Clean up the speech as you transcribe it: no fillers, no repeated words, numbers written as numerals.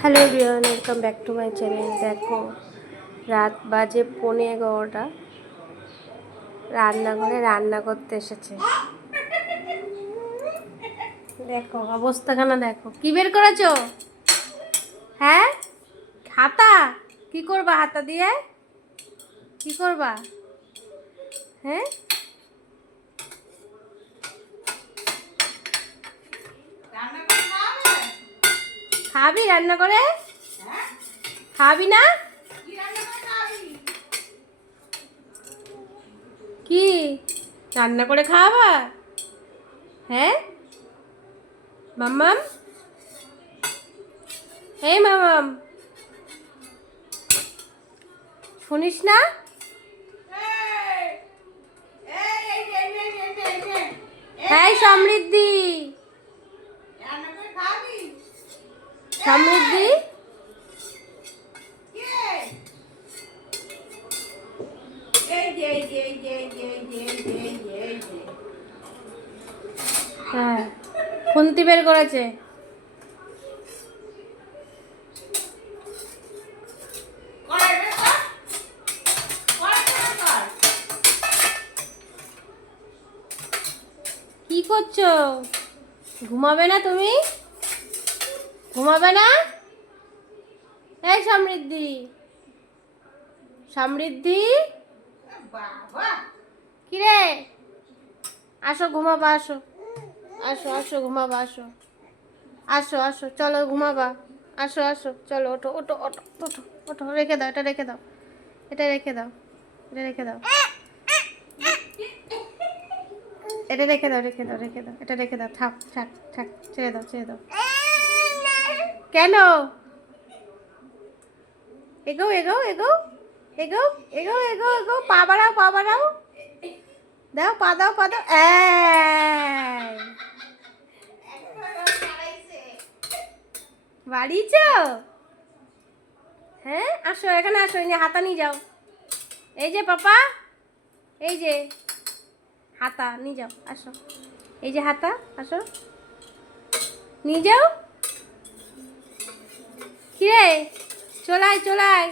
Hello everyone, welcome back to my channel. দেখো, রাত বাজে 11:15। রান্নাঘরে রান্না করতে এসেছে। দেখো অবস্থাখানা, দেখো কি বের করেছো। হ্যাঁ, হাতা। কি করবা হাতা দিয়ে? কি করবা? হ্যাঁ, খাবি রান্না করে? খাবি না? কি রান্না করে খাওয়াবা? হ্যাঁ মাম্মাম, এই মাম্মাম, শুনিস না? হ্যাঁ সমৃদ্ধি, সমৃদ্ধি, হ্যাঁ খুন্তি বের করেছে। কি করছো? ঘুমাবে না তুমি? ঘুমাবে না? এই সমৃদ্ধি, সমৃদ্ধি, কিরে আসো ঘুমাবা, আসো আসো আসো ঘুমাবা, আসো আসো আসো, চলো ঘুমাবা, আসো আসো, চলো ওঠো ওঠো ওঠো ওঠো ওঠো, রেখে দাও, এটা রেখে দাও, এটা রেখে দাও, এটা রেখে দাও, এটা রেখে দাও, রেখে দাও, রেখে দাও, এটা রেখে দাও, থাক থাক থাক, ছেড়ে দাও, ছেড়ে দাও। কেন? এগো এগো এগো এগো এগো এগো এগো, পা বাড়াও, পা বাড়াও, দাও পা, দাও পা, দাও। বাড়িছ? হ্যাঁ আসো, এখানে আসো, এই যে হাতা নিয়ে যাও। এই যে পাপা, এই যে হাতা নিয়ে যাও, আসো, এই যে হাতা, আসো নিয়ে যাও। কিরে চলাই চলাই।